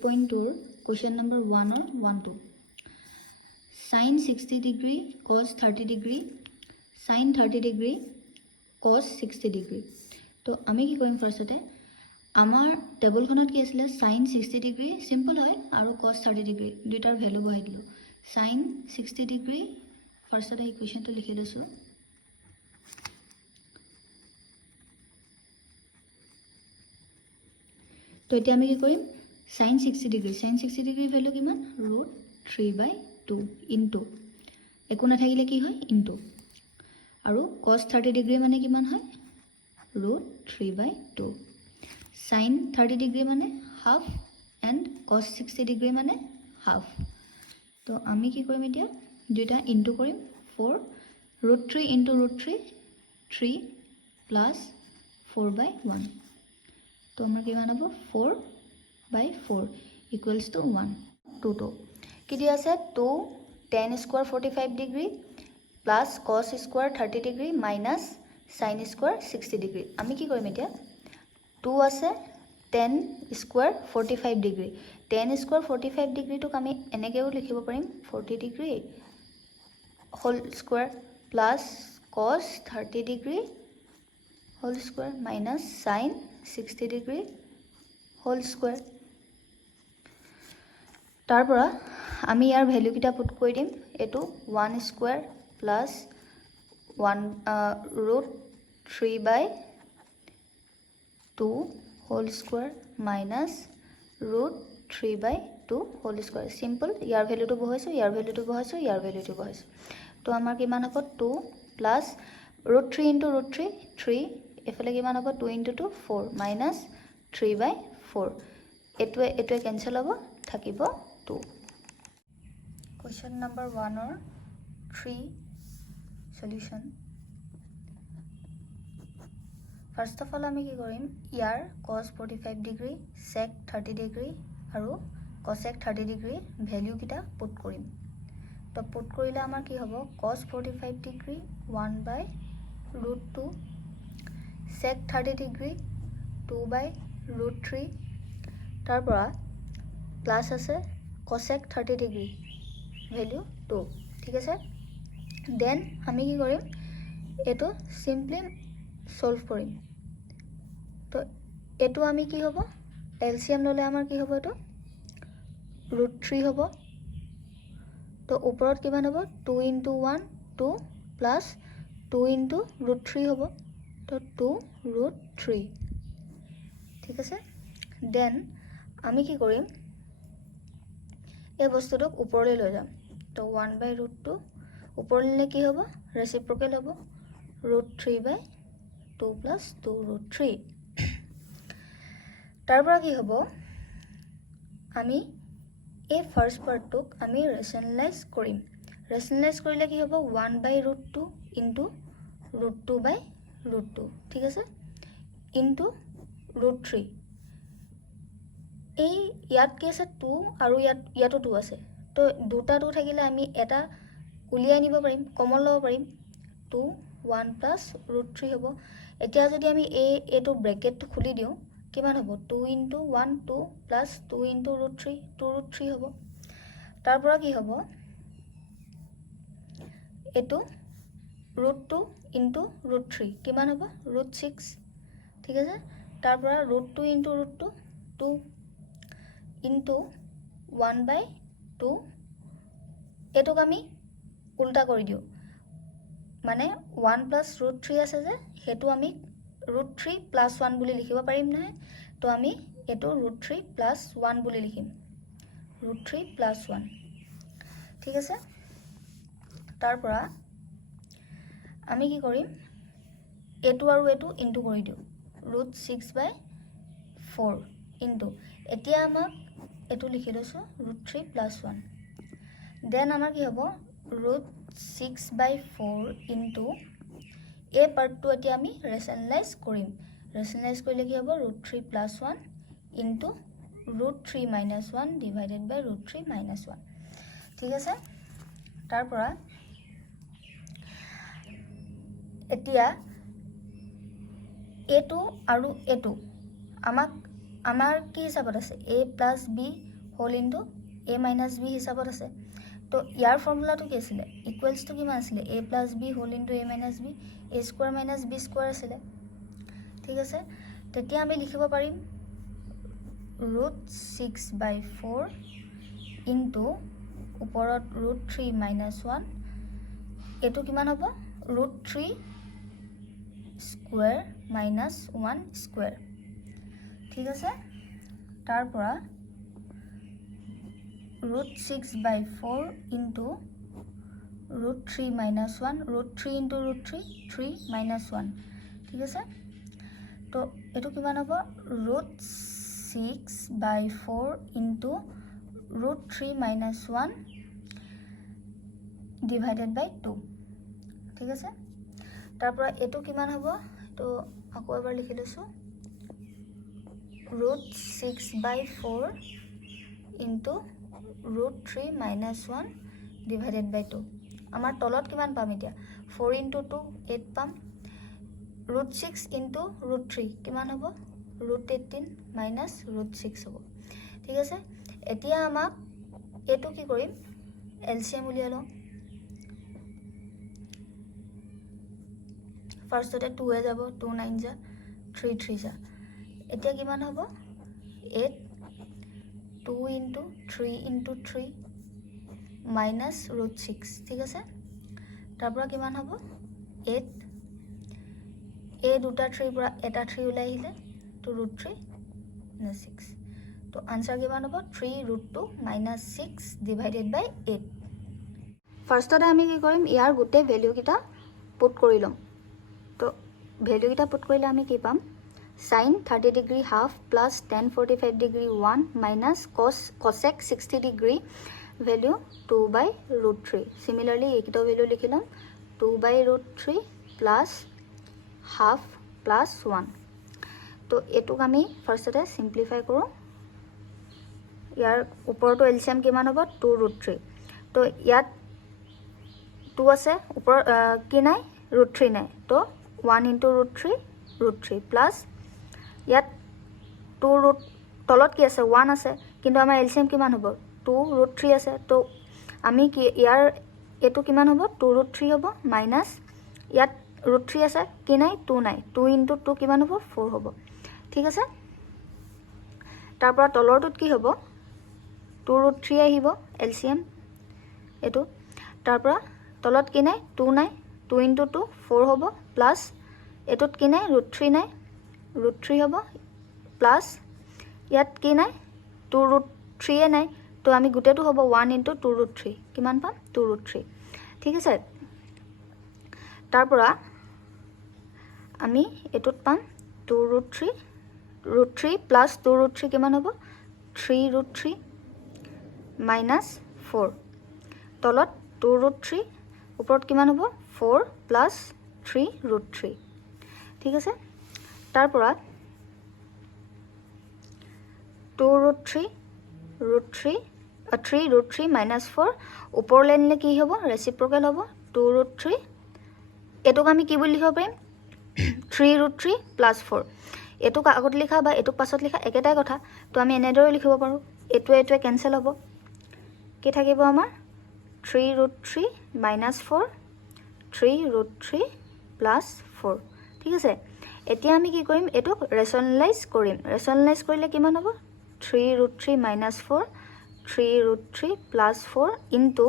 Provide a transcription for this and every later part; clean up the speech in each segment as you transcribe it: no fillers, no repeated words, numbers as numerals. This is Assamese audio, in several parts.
8.2 question number 1 or 1-2. Sin 60 degree cos 30 degree sin 30 degree cos 60 degree. তো আমি কি কৰিম ফাৰ্ষ্টতে আমাৰ টেবুলখনত কি আছিল sin 60 degree সিম্পল হয় আৰু cos 30 degree দুটাৰ ভ্যালু বহাই দিলো sin 60 degree ফাৰ্ষ্টতে ইকুৱেশ্যনটো লিখি লৈছো তো এতিয়া আমি কি কৰিম sin 60 degree ভ্যালু কিমান √3/2 ইনটু একো নাথাকিলে কি হয় ইনটু আৰু cos 30 degree মানে কিমান হয় √3/2 sin 30 degree মানে হাফ and cos 60 degree মানে হাফ তো আমি কি কৰিম এতিয়া দুটা ইনটু কৰিম 4 √3 into √3 3 plus 4/1 তো আমাৰ কিমান হ'ব 4/4 equals to 1 2 2 কি দিয়া আছে 2 tan square 45 degree plus cos square 30 degree minus sin square 60 degree আমি কি কৰিম এতিয়া 2 আছে tan square 45 degree tan square 45 degree টোক আমি এনেকেও লিখিব পাৰিম 40 degree whole square plus cos 30 degree whole square minus sin 60 degree whole square তাৰপৰা আমি ইয়াৰ ভ্যালু কিটা পুট কৰি দিম এটো 1 square plus 1 √3/2 whole square minus √3/2 whole square simple ইয়াৰ ভ্যালুটো বহাইছো ইয়াৰ ভ্যালুটো বহাইছো ইয়াৰ ভ্যালুটো বহাইছো তো আমাৰ কিমান হ'ব 2 plus √3 into √3 3 এফালে কিমান হ'ব 2 into 2 4 minus 3/4 এটোৱে কেনসেল হ'ব থাকিব 2 question number 1 or 3 solution first of all আমি কি কৰিম ইয়াৰ cos 45 degree sec 30 degree আৰু cosec 30 degree ভ্যালু কিটা পুট কৰিম তো পুট কৰিলে আমাৰ কি হ'ব cos 45 degree 1/√2 sec 30 degree 2/√3 তাৰপৰা প্লাস আছে cosec 30 degree ভ্যালু 2 ঠিক আছে দেন আমি কি কৰিম এটো সিম্পলি সলভ কৰিম তো এটো আমি কি হ'ব এলসিএম ললে আমাৰ কি হ'ব এটো √3 হ'ব তো ওপৰত কিমান হ'ব 2 into 1 2 plus 2 into √3 হ'ব তো 2√3 ঠিক আছে দেন আমি কি কৰিম এই বস্তুটোক ওপৰলৈ লৈ যাম তো 1/√2 ওপৰলৈ কি হ'ব ৰেচিপ্ৰকেল হ'ব √3/2 plus 2√3 তাৰপৰা কি হ'ব আমি এই ফাৰ্স্ট পাৰ্টটোক আমি ৰেশনালাইজ কৰিম ৰেশনালাইজ কৰিলে কি হ'ব 1/√2 into √2/√2 ঠিক আছে into √3 এই ইয়াত কি আছে 2 আৰু ইয়াতো 2 আছে তো দুটা 2 থাকিলে আমি এটা উলিয়াই নিব পাৰিম কমন ল'ব পাৰিম 2 1 plus √3 হ'ব এতিয়া যদি আমি এটো ব্ৰেকেটটো খুলি দিও কিমান হ'ব 2 into 1 2 plus 2 into √3 2√3 হ'ব তাৰপৰা কি হ'ব এটো √2 into √3 কিমান হ'ব √6 ঠিক আছে তাৰপৰা √2 into √2 2 into 1/2 এটোক আমি উল্টা কৰি দিও মানে 1 plus √3 আছে যে হেতু আমি √3 plus 1 বুলি লিখিব পাৰিম নহয় তো আমি এটো √3 plus 1 বুলি লিখিম √3 plus 1 ঠিক আছে তাৰপৰা আমি কি কৰিম এটো আৰু এটো ইনটু কৰি দিও √6/4 ইনটু এতিয়া আমাক এটো লিখি লৈছো √3 plus 1 দেন আমাৰ কি হ'ব √6/4 ইনটু এই পাৰ্টটো এতিয়া আমি ৰেশনালাইজ কৰিম ৰেশনালাইজ কৰিলে কি হ'ব √3 plus 1 into √3 minus 1 divided by √3 minus 1 ঠিক আছে তাৰপৰা এতিয়া এটো আৰু এটো আমাৰ কি হিচাপত আছে a plus b whole into a minus b হিচাপত আছে তো ইয়াৰ ফৰ্মুলাটো কি আছিলে ইকুৱেলছটো কিমান আছিলে a plus b whole into a minus b a square minus b square আছিলে ঠিক আছে তেতিয়া আমি লিখিব পাৰিম √6/4 ইনটু ওপৰত √3 মাইনাছ 1 এইটো কিমান হ'ব √3 স্কোৱাৰ মাইনাছ 1 স্কোৱাৰ ঠিক আছে তাৰ পৰা √6/4 ইনটু √3 মাইনাছ 1 √3 ইনটু √3 3 মাইনাছ 1 ঠিক আছে তো এইটো কিমান হ'ব √6/4 ইনটু √3 মাইনাছ 1 ডিভাইডেড বাই 2 ঠিক আছে তাৰ পৰা এইটো কিমান হ'ব তো আকৌ এবাৰ লিখি লৈছোঁ √6/4 ইনটু √3 মাইনাছ 1 ডিভাইডেড বাই 2 আমাৰ তলত কিমান পাম এতিয়া 4 ইনটু 2 8 পাম √6 ইনটু √3 কিমান হ'ব √18 মাইনাছ √6 হ'ব ঠিক আছে এতিয়া আমাক এইটো কি কৰিম এলচিএম উলিয়াই লওঁ ফাৰ্ষ্টতে 2 এ যাব 2 9 যা 3 3 যা এতিয়া কিমান হ'ব 8 2 ইনটু 3 ইনটু 3 মাইনাছ √6 ঠিক আছে তাৰ পৰা কিমান হ'ব 8 এই দুটা 3 পৰা এটা 3 ওলাই আহিলে তো √3 না 6 তো আনসাৰ কিমান হ'ব 3√2 মাইনাছ 6 ডিভাইডেড বাই 8 ফাৰ্ষ্টতে আমি কি কৰিম ইয়াৰ গোটেই ভ্যালু কিটা পুট কৰি লম তো ভ্যালু কিটা পুট কৰিলে আমি কি পাম sin 30 degree half plus tan 45 degree 1 minus cosec 60 degree value 2/√3 similarly ekito value likhilom 2/√3 plus half plus 1 to etuk ami first ate simplify koro yar upor to LCM kiman hobo 2√3 to yat 2 ase upor ki nai √3 nai to 1 into √3 plus ইয়াত 2 ৰুট তলত কি আছে 1 আছে কিন্তু আমাৰ এলচিএম কিমান হ'ব 2√3 আছে তো আমি কি ইয়াৰ এটো কিমান হ'ব 2√3 হ'ব মাইনাস ইয়াত √3 আছে কি নাই 2 নাই 2 ইনটু 2 কিমান হ'ব 4 হ'ব ঠিক আছে তাৰ পৰা তলৰটোত কি হ'ব 2√3 আহিব এলচিএম এটো তাৰ পৰা তলত কি নাই 2 নাই 2 ইনটু 2 4 হ'ব প্লাস এটোত কি নাই √3 নাই √3 होबो प्लस यात की নাই 2√3 এ নাই তো আমি গুটেটো হ'ব 1 ইনটু 2√3 কিমান পাম 2√3 ঠিক আছে তাৰ পৰা আমি এটোত পাম 2√3 √3 প্লাস 2√3 কিমান হ'ব 3√3 মাইনাস 4 তলত 2√3 ওপৰত কিমান হ'ব 4 প্লাস 3√3 ঠিক আছে তাৰ পৰা 3√3 minus 4 ওপৰ লাইনলে কি হ'ব ৰেচিপ্ৰকেল হ'ব 2√3 এটোক আমি কি বুলি লিখিব পাৰিম 3√3 plus 4 এটোক আগত লিখা বা এটোক পাছত লিখা একেটাই কথা তো আমি এনেদৰে লিখিব পাৰো এটোৱে কেনসেল হ'ব কি থাকিব আমাৰ 3√3 minus 4 3√3 plus 4 ঠিক আছে এতিয়া আমি কি কৰিম এটোক ৰেশনালাইজ কৰিলে কিমান হ'ব 3√3 minus 4 3√3 plus 4 into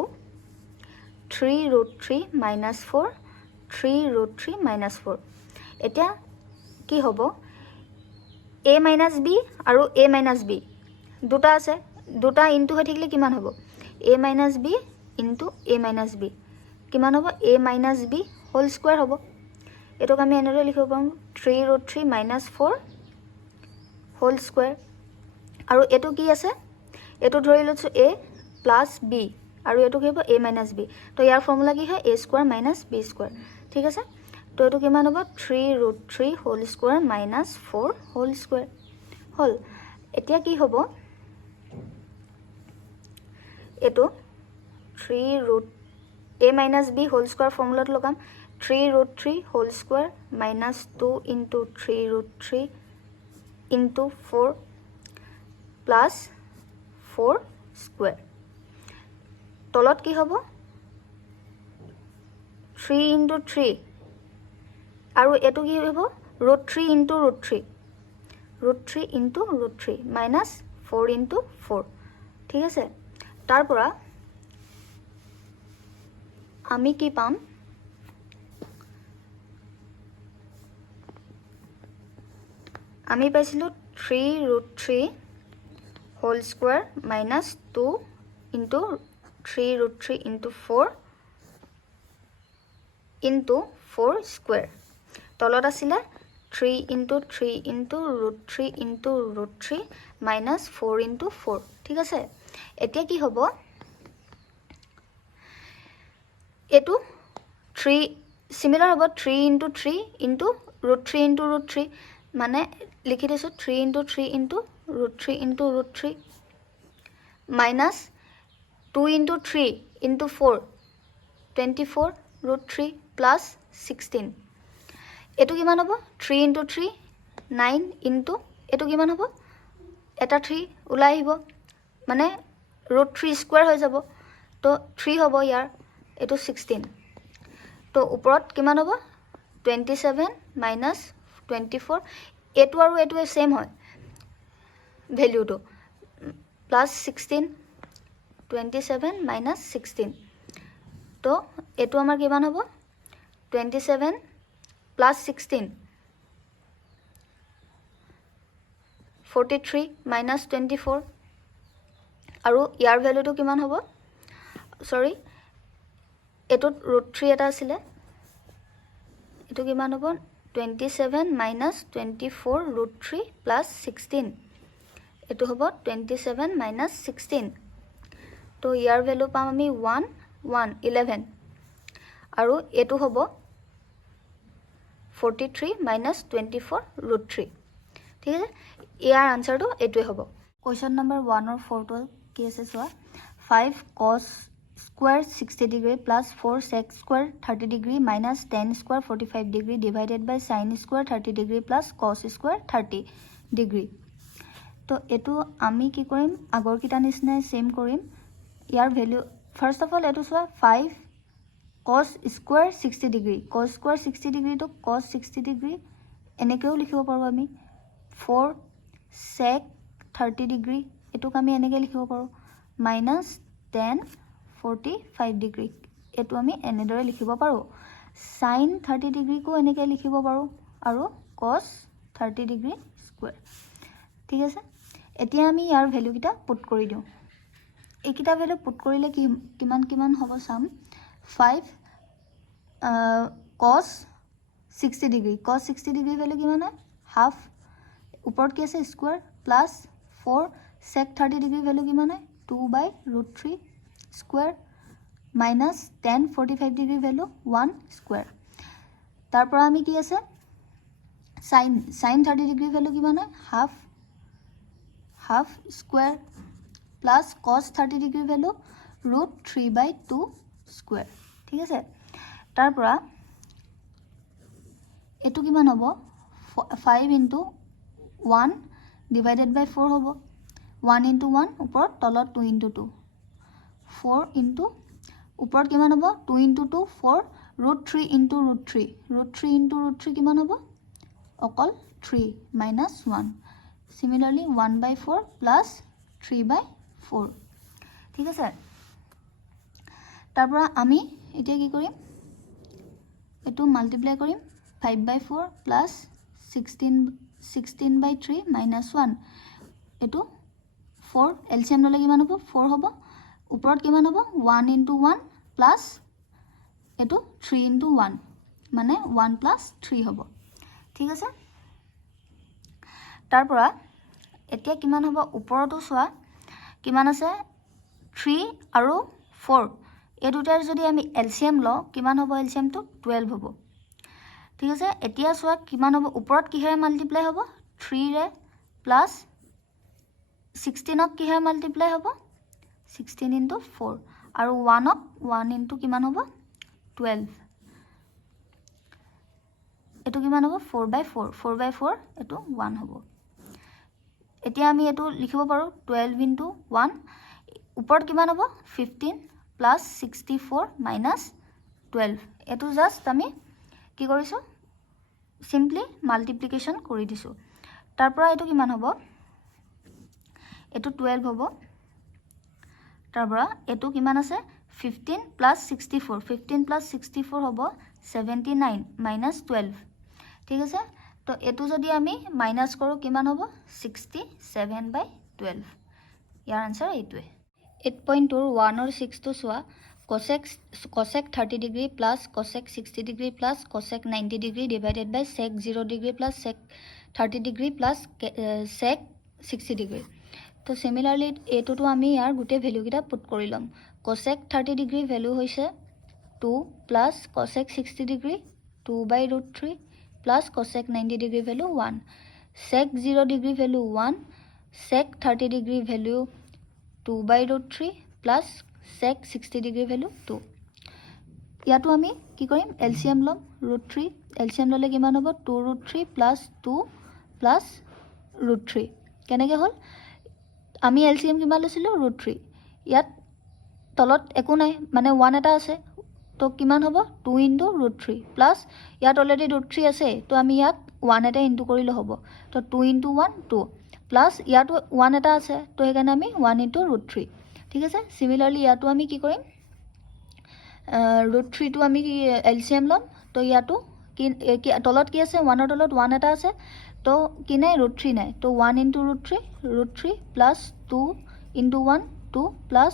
3√3 minus 4 3√3 minus 4 এতিয়া কি হ'ব a minus b আৰু a minus b দুটা আছে দুটা ইনটু হৈ থাকিলে কিমান হ'ব a minus b into a minus b কিমান হ'ব a minus b whole square হ'ব এটোক আমি এনেদৰে লিখিব পাম 3√3 minus 4 হোল স্কয়াৰ আৰু এটো কি আছে এটো ধৰি লৈছো a plus b আৰু এটো কি হ'ব a minus b তো ইয়াৰ ফৰ্মুলা কি হয় a square minus b square ঠিক আছে তো এটো কিমান হ'ব 3√3 whole square minus 4 whole square হল এতিয়া কি হ'ব এটো 3 a minus b whole square ফৰ্মুলাত লগাম 3√3 whole square minus 2 into 3√3 into 4 plus 4 square তলত কি হ'ব 3 into 3 আৰু এটো কি হ'ব √3 into √3 √3 into √3 minus 4 into 4 ঠিক আছে তাৰ পৰা আমি কি পাম আমি পাইছিলো 3 whole square minus 2 into 3 into 4 into 4 square তলত আছিলে 3 into 3 into √3 into √3 minus 4 into 4 ঠিক আছে এতিয়া কি হ'ব এটো 3 similar হ'ব 3 into 3 into √3 into √3 মানে লিখি দিছো 3 into 3 into √3 into √3 minus 2 into 3 into 4 24 √3 plus 16 এটো কিমান হ'ব 3 into 3 9 into এটো কিমান হ'ব এটা 3 ওলাই আহিব মানে √3 স্কয়াৰ হৈ যাব তো 3 হ'ব ইয়াৰ এটো 16 তো ওপৰত কিমান হ'ব 27 minus 24 এটো আৰু এটো সেম হয় ভ্যালুটো plus 16 27 minus 16 তো এটো আমাৰ কিমান হ'ব 27 plus 16 43 minus 24 আৰু ইয়াৰ ভ্যালুটো কিমান হ'ব সৰি এটো √3 এটা আছিল এটো কিমান হ'ব 27 minus 24 √3 plus 16 এটো হ'ব 27 minus 16 তো ইয়াৰ ভ্যালু পাম আমি 1 1 11 আৰু এটো হ'ব 43 minus 24 √3 ঠিক আছে ইয়াৰ আনসাৰটো এটোই হ'ব কোৱেশ্চন নম্বৰ 1 और 4 টো কি আছে সোৱা 5 cos square 60 degree plus 4 sec square 30 degree minus 10 square 45 degree divided by sin square 30 degree plus cos square 30 degree তো এটো আমি কি কৰিম আগৰ কিটা নিচিনা সেম কৰিম ইয়াৰ ভ্যালু ফাৰ্স্ট অফ অল এটো সোৱা 5 cos square 60 degree cos square 60 degree তো cos 60 degree এনেকেও লিখিব পাৰো আমি 4 sec 30 degree এটোক আমি এনেকে লিখিব পাৰো minus 10 45 degree এটো আমি এনেদৰে লিখিব পাৰো sin 30 degree কো এনেকে লিখিব পাৰো আৰু cos 30 degree square ঠিক আছে এতিয়া আমি ইয়াৰ ভ্যালু কিটা পুট কৰি দিও এইকিটা ভ্যালু পুট কৰিলে কি কিমান হ'ব সাম 5 cos 60 degree cos 60 degree value কিমান হয় হাফ ওপৰত কি আছে square plus 4 sec 30 degree value কিমান হয় 2/√3 square minus 10 45 degree value 1 square তাৰ পৰা আমি কি আছে sin 30 degree ভ্যালু কিমান হয় half square plus cos 30 degree value √3/2 square ঠিক আছে তাৰ পৰা এটো কিমান হ'ব 5 into 1 divided by 4 হ'ব 1 into 1 ওপৰত তলত 2 into 2 4 into ওপৰত কিমান হ'ব 2 into 2 4 √3 into √3 √3 into √3 কিমান হ'ব অকল 3 minus 1 similarly 1/4 plus 3/4 ঠিক আছে তাৰ পৰা আমি এতিয়া কি কৰিম এটো মাল্টিপ্লাই কৰিম 5/4 plus 16/3 minus 1 এটো 4 এলসিএম ললে কিমান হ'ব 4 হ'ব ওপৰত কিমান হ'ব 1 into 1 plus এটো 3 into 1 মানে 1 plus 3 হ'ব ঠিক আছে তাৰ পৰা এতিয়া কিমান হ'ব ওপৰটো সোৱা কিমান আছে 3 আৰু 4 এই দুটাৰ যদি আমি এলসিএম ল কিমান হ'ব এলসিএম টো 12 হ'ব ঠিক আছে এতিয়া সোৱা কিমান হ'ব ওপৰত কিহে মাল্টিপ্লাই হ'ব 3 ৰে প্লাস 16 ক কিহে মাল্টিপ্লাই হ'ব 16 into 4 আৰু 1 ক 1 into কিমান হ'ব 12 এটো কিমান হ'ব 4/4 4/4 এটো 1 হ'ব এতিয়া আমি এটো লিখিব পাৰো 12 into 1 ওপৰত কিমান হ'ব 15 plus 64 minus 12 এটো জাস্ট আমি কি কৰিছো সিম্পলি মাল্টিপ্লিকেশন কৰি দিছো তাৰ পৰা এটো কিমান হ'ব এটো 12 হ'ব তাৰ পৰা এটো কিমান আছে 15 plus 64 15 plus 64 হ'ব 79 minus 12 ঠিক আছে তো এটো যদি আমি মাইনাস কৰো কিমান হ'ব 67/12 ইয়াৰ आंसर এইটোৱে 8.2 1 और 6 to soa cosec 30 degree plus cosec 60 degree plus cosec 90 degree divided by sec 0 degree plus sec 30 degree plus sec 60 degree তো similarly এটো তো আমি ইয়াৰ গুটে ভ্যালু কিটা পুট কৰি লম cosec 30 degree ভ্যালু হৈছে 2 plus cosec 60 degree 2/√3 plus cosec 90 degree value 1 sec 0 degree value 1 sec 30 degree value 2/√3 plus sec 60 degree value 2 ইয়াতো আমি কি কৰিম এলসিএম লম √3 এলসিএম ললে কিমান হ'ব 2√3 plus 2 plus √3 কেনেকে হল আমি এলসিএম কিমান লৈছিলো √3 ইয়াত তলত একো নাই মানে 1 এটা আছে তো কিমান হ'ব 2 into √3 plus ইয়াত অলৰেডি √3 আছে তো আমি ইয়াত 1 এটা ইনটু কৰিলে হ'ব তো 2 into 1 2 plus ইয়াত 1 এটা আছে তো হেকাৰণে আমি 1 into √3 ঠিক আছে সিমিলাৰলি ইয়াতো আমি কি কৰিম √3 টো আমি এলসিএম লম তো ইয়াতো কি তলত কি আছে 1 ৰ তলত 1 এটা আছে তো কি নাই √3 নাই তো 1 into √3 plus 2 into 1 2 plus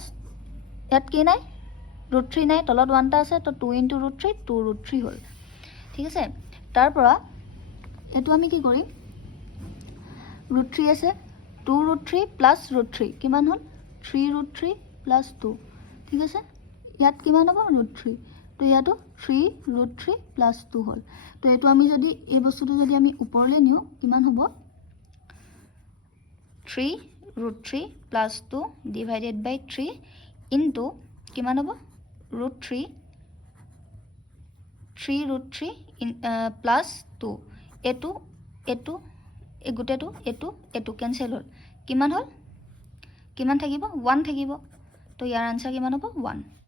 ইয়াত কি নাই √3 নাই তলত 1 টা আছে তো 2 into √3 2√3 হল ঠিক আছে তাৰ পৰা এটো আমি কি কৰিম √3 আছে 2√3 plus √3 কিমান হল 3√3 plus 2 ঠিক আছে ইয়াত কিমান হ'ব √3 তো ইয়াতো 3√3 plus 2 হল তো এটো আমি যদি এই বস্তুটো যদি আমি ওপৰলে নিও কিমান হ'ব 3√3 plus 2 divided by 3 into কিমান হ'ব √3 plus 2 এটো এই গুটেটো এটো ক্যান্সেল হল কিমান হল কিমান থাকিব 1 থাকিব তো ইয়াৰ आंसर কিমান হ'ব 1